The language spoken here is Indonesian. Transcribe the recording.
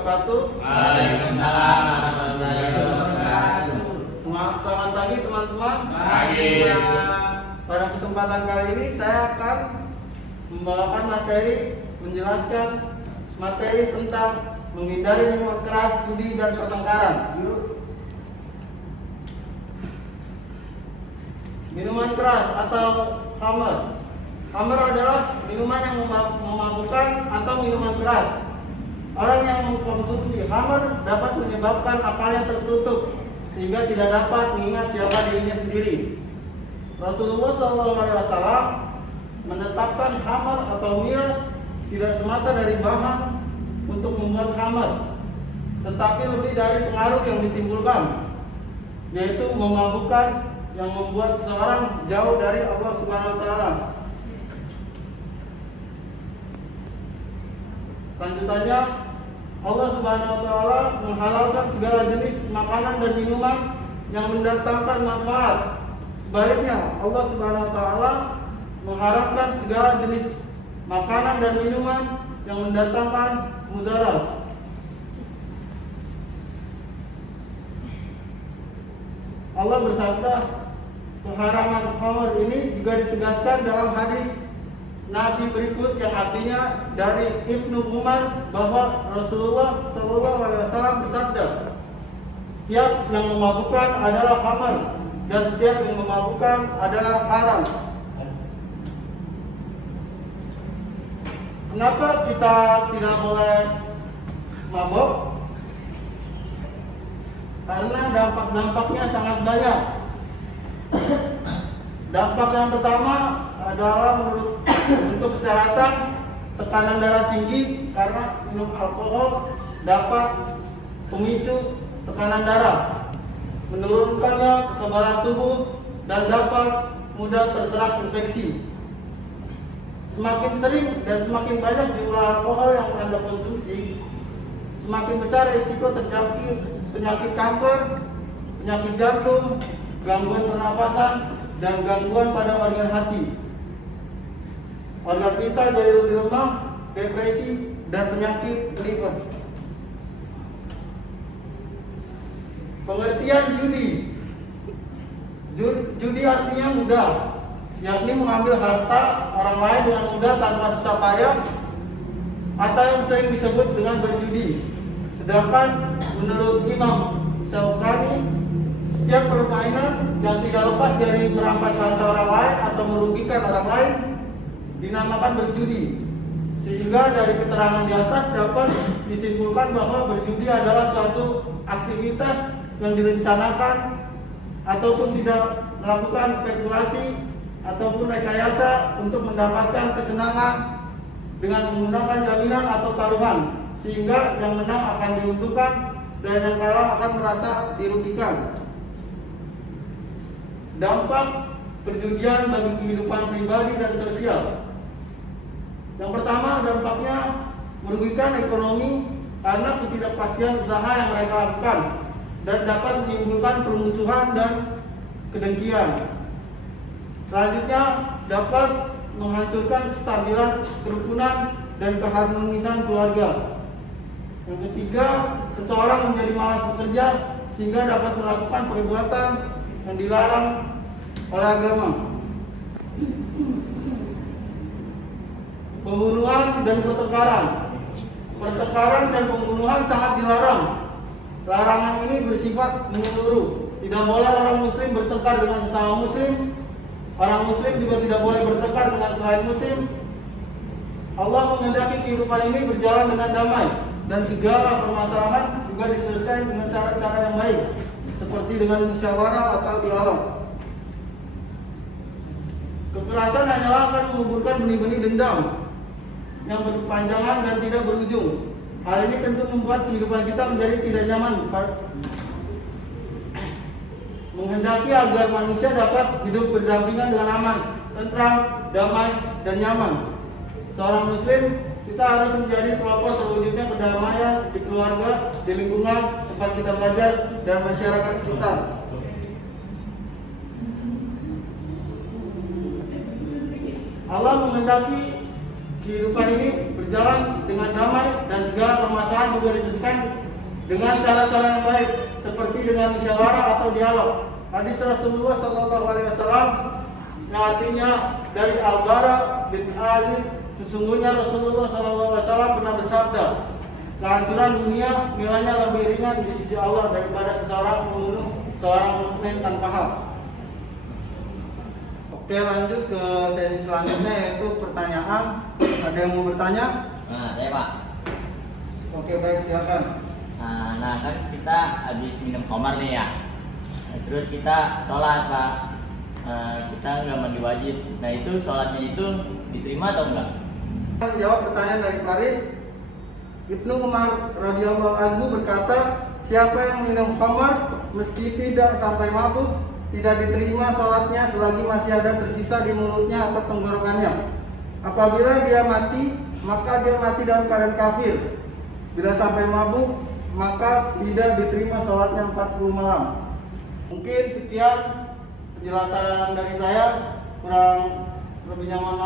wabarakatuh. Waalaikumsalam warahmatullahi wabarakatuh. Selamat pagi teman-teman. Pagi. Pada kesempatan kali ini saya akan membawakan menjelaskan materi tentang menghindari minuman keras, judi dan pertengkaran. Minuman keras atau khamr. Khamr adalah minuman yang memabukkan atau minuman keras. Orang yang mengkonsumsi khamr dapat menyebabkan akalnya tertutup sehingga tidak dapat mengingat siapa dirinya sendiri. Rasulullah SAW menetapkan khamr atau miras tidak semata dari bahan untuk membuat khamr, tetapi lebih dari pengaruh yang ditimbulkan, yaitu memabukkan yang membuat seseorang jauh dari Allah Subhanahu wa taala. Lanjutannya, Allah Subhanahu wa taala menghalalkan segala jenis makanan dan minuman yang mendatangkan manfaat. Sebaliknya, Allah Subhanahu wa taala mengharamkan segala jenis makanan dan minuman yang mendatangkan mudarat. Allah bersabda, keharaman khamr ini juga ditegaskan dalam hadis Nabi berikut yang artinya dari Ibnu Umar bahwa Rasulullah SAW bersabda, setiap yang memabukkan adalah khamr dan setiap yang memabukkan adalah haram. Kenapa kita tidak boleh mabuk? Karena dampak-dampaknya sangat banyak. Dampak yang pertama adalah untuk kesehatan, tekanan darah tinggi karena minum alkohol dapat memicu tekanan darah, menurunkannya kekebalan tubuh dan dapat mudah terserang infeksi. Semakin sering dan semakin banyak jumlah alkohol yang Anda konsumsi, semakin besar risiko terjangkit penyakit kanker, penyakit jantung, gangguan pernapasan, dan gangguan pada organ hati. Organ vital jadi lebih lemah, depresi, dan penyakit liver. Pengertian judi. Judi artinya mudah, yakni mengambil harta orang lain dengan mudah tanpa susah payah, atau yang sering disebut dengan berjudi. Sedangkan menurut Imam Syaukani, setiap permainan yang tidak lepas dari merampas harta orang lain atau merugikan orang lain dinamakan berjudi. Sehingga dari keterangan di atas dapat disimpulkan bahwa berjudi adalah suatu aktivitas yang direncanakan ataupun tidak melakukan spekulasi ataupun rekayasa untuk mendapatkan kesenangan dengan menggunakan jaminan atau taruhan, sehingga yang menang akan diuntungkan dan yang kalah akan merasa dirugikan. Dampak perjudian bagi kehidupan pribadi dan sosial. Yang pertama, dampaknya merugikan ekonomi karena ketidakpastian usaha yang mereka lakukan dan dapat menimbulkan permusuhan dan kedengkian. Selanjutnya, dapat menghancurkan kestabilan kerukunan dan keharmonisan keluarga. Yang ketiga, seseorang menjadi malas bekerja sehingga dapat melakukan perbuatan yang dilarang oleh agama. Pembunuhan dan pertengkaran. Pertengkaran dan pembunuhan sangat dilarang. Larangan ini bersifat menyeluruh. Tidak boleh orang muslim bertengkar dengan sesama muslim. Orang muslim juga tidak boleh bertengkar dengan selain muslim. Allah menghendaki kehidupan ini berjalan dengan damai, dan segala permasalahan juga diselesaikan dengan cara-cara yang baik, seperti dengan musyawarah atau dialog. Kekerasan hanyalah akan menguburkan benih-benih dendam yang berkepanjangan dan tidak berujung. Hal ini tentu membuat kehidupan kita menjadi tidak nyaman. Menghendaki agar manusia dapat hidup berdampingan dengan aman, tentram, damai, dan nyaman. Seorang muslim, kita harus menjadi pelopor terwujudnya kedamaian di keluarga, di lingkungan tempat kita belajar, dan masyarakat sekitar. Allah menghendaki kehidupan ini berjalan dengan damai dan segala permasalahan juga diselesaikan dengan cara-cara yang baik, seperti dengan musyawarah atau dialog. Hadis Rasulullah SAW yang artinya dari Al-Bara bin Azib, sesungguhnya Rasulullah SAW pernah bersabda, kehancuran dunia nilainya lebih ringan di sisi Allah daripada seseorang membunuh seorang mukmin tanpa hak. Oke, lanjut ke sesi selanjutnya, yaitu pertanyaan. Ada yang mau bertanya? Nah, saya Pak. Oke, baik, silakan. Nah, kan kita habis minum khamar nih ya. Terus kita sholat Pak. Kita nggak mandi wajib. Nah itu sholatnya itu diterima atau enggak? Jawab pertanyaan dari Faris. Ibnu Umar radhiyallahu anhu berkata, siapa yang minum khamar meski tidak sampai mabuk, tidak diterima sholatnya selagi masih ada tersisa di mulutnya atau tenggorokannya. Apabila dia mati, maka dia mati dalam keadaan kafir. Bila sampai mabuk, maka tidak diterima sholatnya 40 malam. Mungkin sekian penjelasan dari saya, kurang lebihnya mohon maaf.